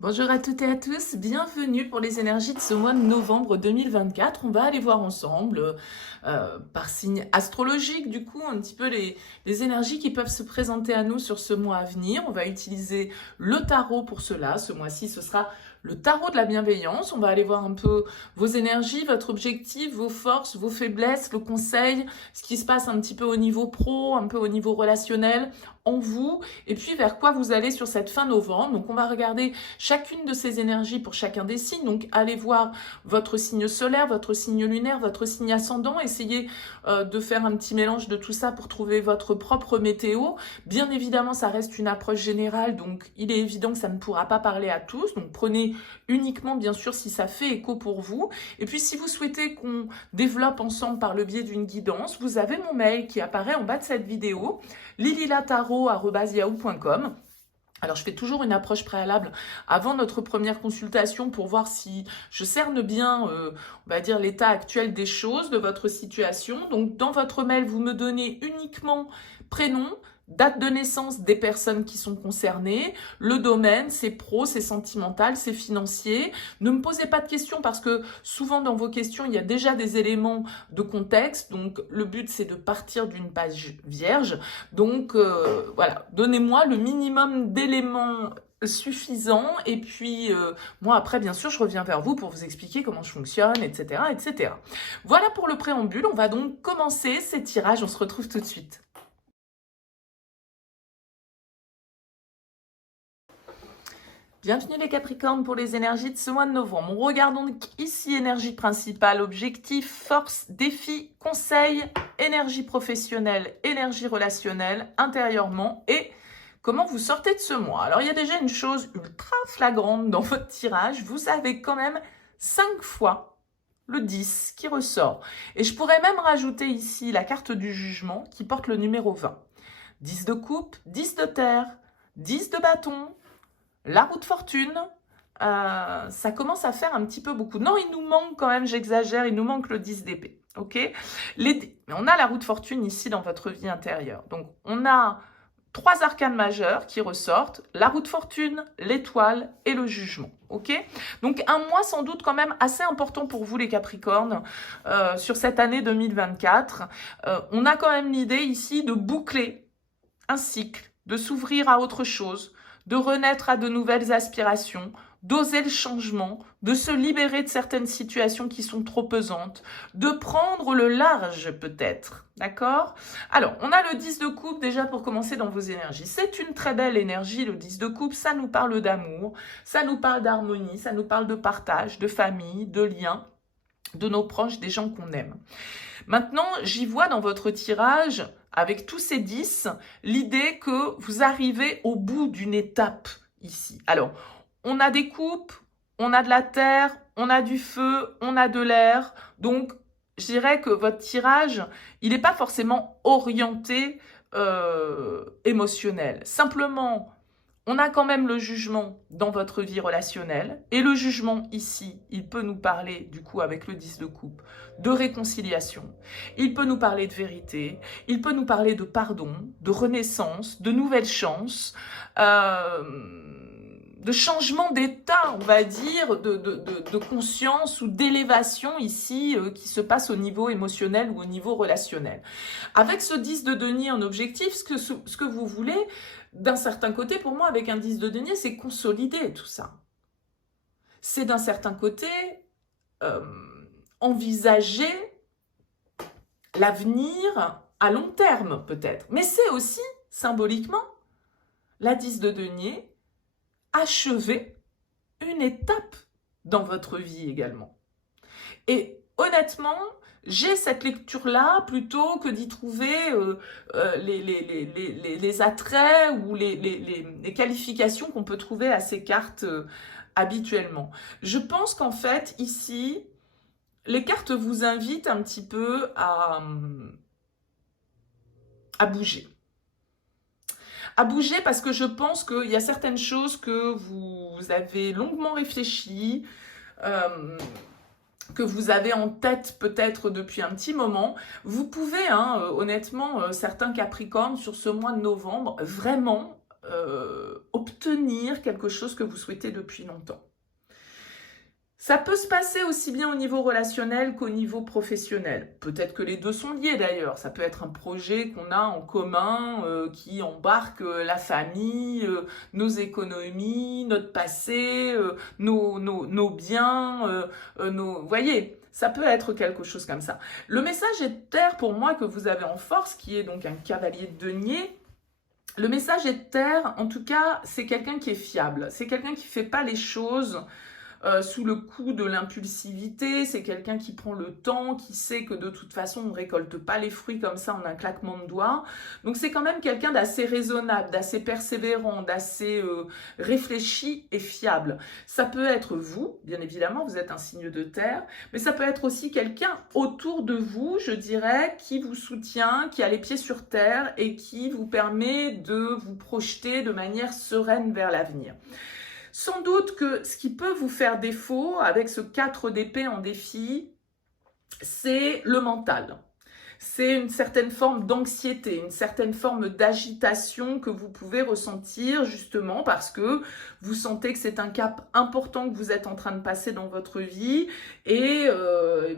Bonjour à toutes et à tous, bienvenue pour les énergies de ce mois de novembre 2024. On va aller voir ensemble, par signe astrologique, du coup, un petit peu les énergies qui peuvent se présenter à nous sur ce mois à venir. On va utiliser le tarot pour cela. Ce mois-ci, ce sera le tarot de la bienveillance. On va aller voir un peu vos énergies, votre objectif, vos forces, vos faiblesses, le conseil, ce qui se passe un petit peu au niveau pro, un peu au niveau relationnel en vous, et puis vers quoi vous allez sur cette fin novembre. Donc on va regarder chacune de ces énergies pour chacun des signes. Donc allez voir votre signe solaire, votre signe lunaire, votre signe ascendant. Essayez de faire un petit mélange de tout ça pour trouver votre propre météo. Bien évidemment, ça reste une approche générale, donc il est évident que ça ne pourra pas parler à tous. Donc prenez uniquement, bien sûr, si ça fait écho pour vous. Et puis si vous souhaitez qu'on développe ensemble par le biais d'une guidance, vous avez mon mail qui apparaît en bas de cette vidéo, lililataro@yahoo.com. Alors, je fais toujours une approche préalable avant notre première consultation pour voir si je cerne bien, on va dire, l'état actuel des choses, de votre situation. Donc, dans votre mail, vous me donnez uniquement prénom, date de naissance des personnes qui sont concernées, le domaine, c'est pro, c'est sentimental, c'est financier. Ne me posez pas de questions parce que souvent dans vos questions, il y a déjà des éléments de contexte. Donc, le but, c'est de partir d'une page vierge. Donc, voilà, donnez-moi le minimum d'éléments suffisants. Et puis, moi, après, bien sûr, je reviens vers vous pour vous expliquer comment je fonctionne, etc., etc. Voilà pour le préambule. On va donc commencer ces tirages. On se retrouve tout de suite. Bienvenue les Capricornes pour les énergies de ce mois de novembre. On regarde donc ici énergie principale, objectif, force, défi, conseil, énergie professionnelle, énergie relationnelle, intérieurement et comment vous sortez de ce mois. Alors il y a déjà une chose ultra flagrante dans votre tirage, vous avez quand même 5 fois le 10 qui ressort. Et je pourrais même rajouter ici la carte du jugement qui porte le numéro 20. 10 de coupe, 10 de terre, 10 de bâton, la roue de fortune, ça commence à faire un petit peu beaucoup. Non, il nous manque quand même, j'exagère, il nous manque le 10 d'épée. Ok. Mais on a la roue de fortune ici dans votre vie intérieure. Donc, on a 3 arcanes majeurs qui ressortent, la roue de fortune, l'étoile et le jugement. Ok. Donc, un mois sans doute quand même assez important pour vous les Capricornes sur cette année 2024. On a quand même l'idée ici de boucler un cycle, de s'ouvrir à autre chose, de renaître à de nouvelles aspirations, d'oser le changement, de se libérer de certaines situations qui sont trop pesantes, de prendre le large peut-être, d'accord? Alors, on a le 10 de coupe déjà pour commencer dans vos énergies. C'est une très belle énergie, le 10 de coupe, ça nous parle d'amour, ça nous parle d'harmonie, ça nous parle de partage, de famille, de liens, de nos proches, des gens qu'on aime. Maintenant, j'y vois dans votre tirage, avec tous ces 10, l'idée que vous arrivez au bout d'une étape ici. Alors, on a des coupes, on a de la terre, on a du feu, on a de l'air. Donc, je dirais que votre tirage, il n'est pas forcément orienté émotionnel. Simplement, on a quand même le jugement dans votre vie relationnelle. Et le jugement ici, il peut nous parler, du coup, avec le 10 de coupe, de réconciliation. Il peut nous parler de vérité. Il peut nous parler de pardon, de renaissance, de nouvelles chances, de changement d'état, on va dire, de conscience ou d'élévation ici qui se passe au niveau émotionnel ou au niveau relationnel. Avec ce 10 de denier en objectif, ce que vous voulez, d'un certain côté, pour moi, avec un 10 de denier, c'est consolider tout ça. C'est d'un certain côté euh, envisager l'avenir à long terme, peut-être. Mais c'est aussi, symboliquement, la 10 de denier, achever une étape dans votre vie également. Et honnêtement, j'ai cette lecture-là plutôt que d'y trouver les attraits ou les qualifications qu'on peut trouver à ces cartes habituellement. Je pense qu'en fait, ici, les cartes vous invitent un petit peu à bouger. À bouger parce que je pense qu'il y a certaines choses que vous avez longuement réfléchies, que vous avez en tête peut-être depuis un petit moment. Vous pouvez, honnêtement, certains Capricornes sur ce mois de novembre, vraiment obtenir quelque chose que vous souhaitez depuis longtemps. Ça peut se passer aussi bien au niveau relationnel qu'au niveau professionnel. Peut-être que les deux sont liés d'ailleurs. Ça peut être un projet qu'on a en commun qui embarque la famille, nos économies, notre passé, nos biens, Vous voyez, ça peut être quelque chose comme ça. Le message éther pour moi que vous avez en force, qui est donc un cavalier de denier, le message éther, en tout cas, c'est quelqu'un qui est fiable. C'est quelqu'un qui ne fait pas les choses sous le coup de l'impulsivité, c'est quelqu'un qui prend le temps, qui sait que de toute façon on ne récolte pas les fruits comme ça en un claquement de doigts. Donc c'est quand même quelqu'un d'assez raisonnable, d'assez persévérant, d'assez réfléchi et fiable. Ça peut être vous, bien évidemment, vous êtes un signe de terre, mais ça peut être aussi quelqu'un autour de vous, je dirais, qui vous soutient, qui a les pieds sur terre et qui vous permet de vous projeter de manière sereine vers l'avenir. Sans doute que ce qui peut vous faire défaut avec ce 4 d'épée en défi, c'est le mental. C'est une certaine forme d'anxiété, une certaine forme d'agitation que vous pouvez ressentir justement parce que vous sentez que c'est un cap important que vous êtes en train de passer dans votre vie et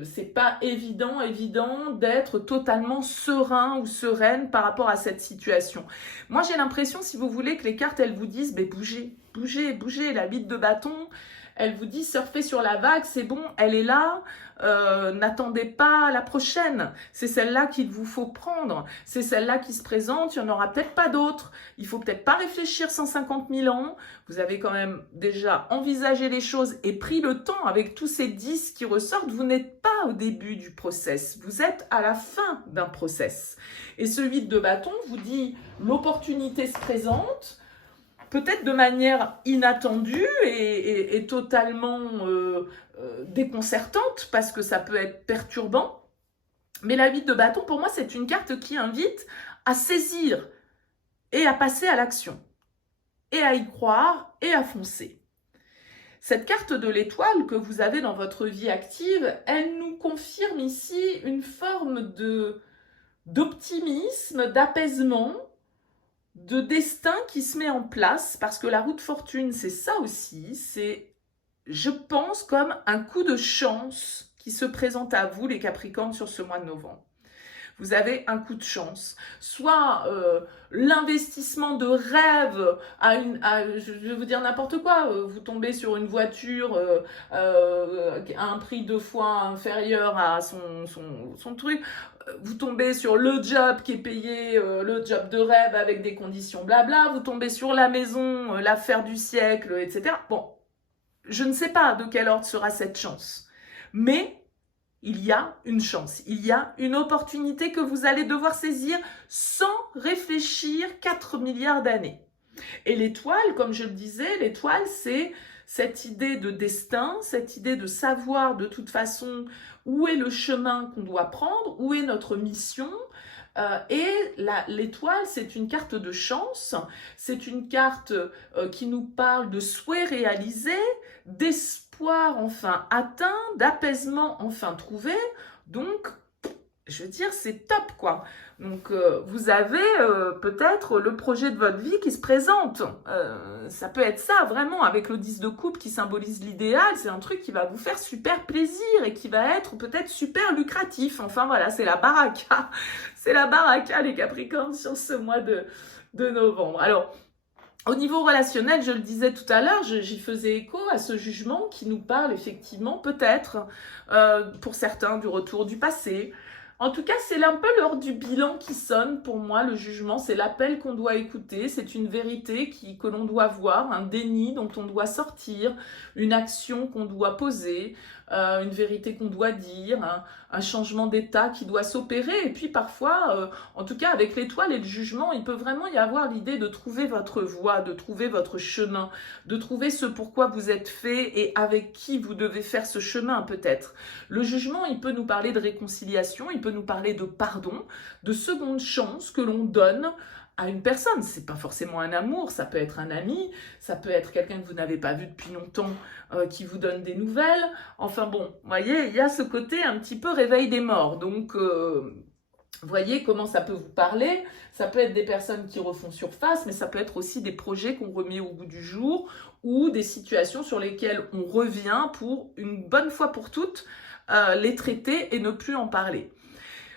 c'est pas évident d'être totalement serein ou sereine par rapport à cette situation. Moi j'ai l'impression, si vous voulez, que les cartes elles vous disent bougez, bougez, bougez, la bite de bâton. Elle vous dit surfez sur la vague, c'est bon, elle est là, n'attendez pas la prochaine. C'est celle-là qu'il vous faut prendre, c'est celle-là qui se présente, il n'y en aura peut-être pas d'autres. Il ne faut peut-être pas réfléchir 150 000 ans. Vous avez quand même déjà envisagé les choses et pris le temps avec tous ces 10 qui ressortent. Vous n'êtes pas au début du process, vous êtes à la fin d'un process. Et ce 8 de bâton vous dit l'opportunité se présente, peut-être de manière inattendue et totalement déconcertante parce que ça peut être perturbant. Mais la 8 de bâton, pour moi, c'est une carte qui invite à saisir et à passer à l'action, et à y croire et à foncer. Cette carte de l'étoile que vous avez dans votre vie active, elle nous confirme ici une forme d'optimisme, d'apaisement, de destin qui se met en place, parce que la roue de fortune, c'est ça aussi, c'est, je pense, comme un coup de chance qui se présente à vous, les Capricornes, sur ce mois de novembre. Vous avez un coup de chance, soit l'investissement de rêve je vais vous dire n'importe quoi, vous tombez sur une voiture à un prix 2 fois inférieur à son truc, vous tombez sur le job qui est payé, le job de rêve avec des conditions blabla, vous tombez sur la maison, l'affaire du siècle, etc. Bon, je ne sais pas de quel ordre sera cette chance, mais il y a une chance, il y a une opportunité que vous allez devoir saisir sans réfléchir 4 milliards d'années. Et l'étoile, comme je le disais, l'étoile, c'est cette idée de destin, cette idée de savoir de toute façon où est le chemin qu'on doit prendre, où est notre mission. Et l'étoile, c'est une carte de chance, c'est une carte qui nous parle de souhaits réalisés, d'espoir enfin atteint, d'apaisement enfin trouvé. Donc, je veux dire, c'est top, quoi. Donc, vous avez peut-être le projet de votre vie qui se présente. Ça peut être ça, vraiment, avec le 10 de coupe qui symbolise l'idéal. C'est un truc qui va vous faire super plaisir et qui va être peut-être super lucratif. Enfin, voilà, c'est la baraka. C'est la baraka, les Capricornes, sur ce mois de novembre. Alors, au niveau relationnel, je le disais tout à l'heure, j'y faisais écho à ce jugement qui nous parle effectivement, peut-être, pour certains, du retour du passé. En tout cas, c'est un peu l'heure du bilan qui sonne pour moi, le jugement. C'est l'appel qu'on doit écouter, c'est une vérité que l'on doit voir, un déni dont on doit sortir, une action qu'on doit poser, une vérité qu'on doit dire, un changement d'état qui doit s'opérer. Et puis parfois, en tout cas avec l'étoile et le jugement, il peut vraiment y avoir l'idée de trouver votre voie, de trouver votre chemin, de trouver ce pourquoi vous êtes fait et avec qui vous devez faire ce chemin peut-être. Le jugement, il peut nous parler de réconciliation, il peut nous parler de pardon, de seconde chance que l'on donne à une personne. C'est pas forcément un amour, ça peut être un ami, ça peut être quelqu'un que vous n'avez pas vu depuis longtemps qui vous donne des nouvelles. Enfin bon, vous voyez, il y a ce côté un petit peu réveil des morts. Donc Voyez comment ça peut vous parler. Ça peut être des personnes qui refont surface, mais ça peut être aussi des projets qu'on remet au goût du jour ou des situations sur lesquelles on revient pour une bonne fois pour toutes les traiter et ne plus en parler.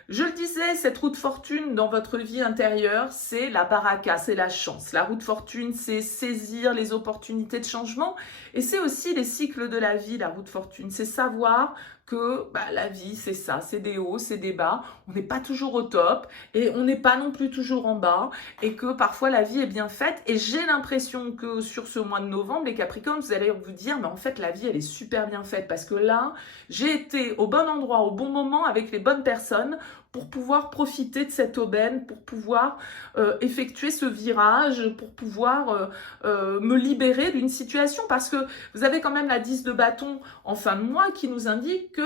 Je le disais, cette roue de fortune dans votre vie intérieure, c'est la baraka, c'est la chance. La roue de fortune, c'est saisir les opportunités de changement et c'est aussi les cycles de la vie, la roue de fortune. C'est savoir que la vie, c'est ça, c'est des hauts, c'est des bas. On n'est pas toujours au top et on n'est pas non plus toujours en bas et que parfois la vie est bien faite. Et j'ai l'impression que sur ce mois de novembre, les Capricornes, vous allez vous dire, mais en fait, la vie, elle est super bien faite parce que là, j'ai été au bon endroit, au bon moment avec les bonnes personnes pour pouvoir profiter de cette aubaine, pour pouvoir effectuer ce virage, pour pouvoir me libérer d'une situation. Parce que vous avez quand même la 10 de bâton en fin de mois qui nous indique que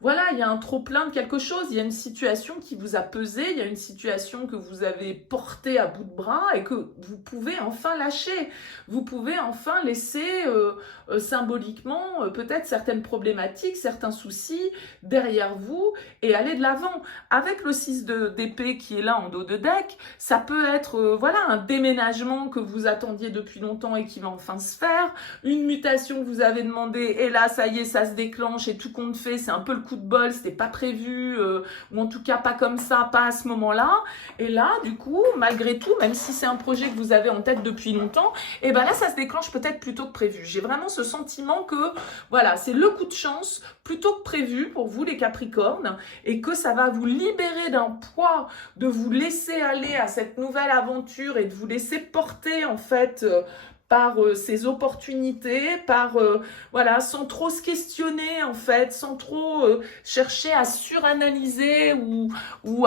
voilà, il y a un trop-plein de quelque chose, il y a une situation qui vous a pesé, il y a une situation que vous avez portée à bout de bras et que vous pouvez enfin lâcher. Vous pouvez enfin laisser symboliquement peut-être certaines problématiques, certains soucis derrière vous et aller de l'avant. Avec le 6 d'épée qui est là en dos de deck, ça peut être voilà, un déménagement que vous attendiez depuis longtemps et qui va enfin se faire, une mutation que vous avez demandé et là, ça y est, ça se déclenche et tout compte fait, c'est un peu le coup de bol, c'était pas prévu, ou en tout cas pas comme ça, pas à ce moment-là. Et là, du coup, malgré tout, même si c'est un projet que vous avez en tête depuis longtemps, et ben là, ça se déclenche peut-être plus tôt que prévu. J'ai vraiment ce sentiment que, voilà, c'est le coup de chance plutôt que prévu pour vous, les Capricornes, et que ça va vous libérer d'un poids, de vous laisser aller à cette nouvelle aventure et de vous laisser porter, en fait, par ces opportunités, par voilà, sans trop se questionner en fait, sans trop chercher à suranalyser ou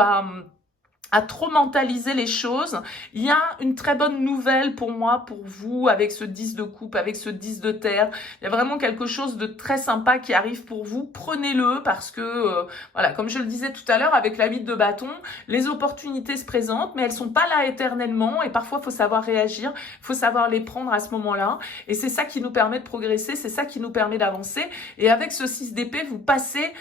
à trop mentaliser les choses. Il y a une très bonne nouvelle pour moi, pour vous, avec ce 10 de coupe, avec ce 10 de terre. Il y a vraiment quelque chose de très sympa qui arrive pour vous. Prenez-le parce que, voilà, comme je le disais tout à l'heure, avec la 8 de bâton, les opportunités se présentent, mais elles sont pas là éternellement et parfois, il faut savoir réagir, il faut savoir les prendre à ce moment-là. Et c'est ça qui nous permet de progresser, c'est ça qui nous permet d'avancer. Et avec ce 6 d'épée, vous passez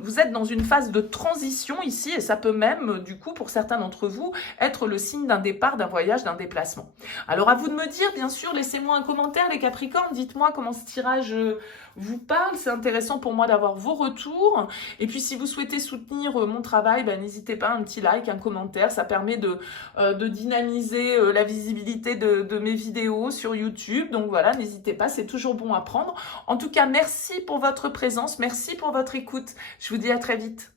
vous êtes dans une phase de transition ici et ça peut même, du coup, pour certains d'entre vous, être le signe d'un départ, d'un voyage, d'un déplacement. Alors à vous de me dire, bien sûr, laissez-moi un commentaire les Capricornes, dites-moi comment ce tirage vous parle, c'est intéressant pour moi d'avoir vos retours. Et puis si vous souhaitez soutenir mon travail, n'hésitez pas, un petit like, un commentaire, ça permet de dynamiser la visibilité de mes vidéos sur YouTube. Donc voilà, n'hésitez pas, c'est toujours bon à prendre. En tout cas, merci pour votre présence, merci pour votre écoute. Je vous dis à très vite.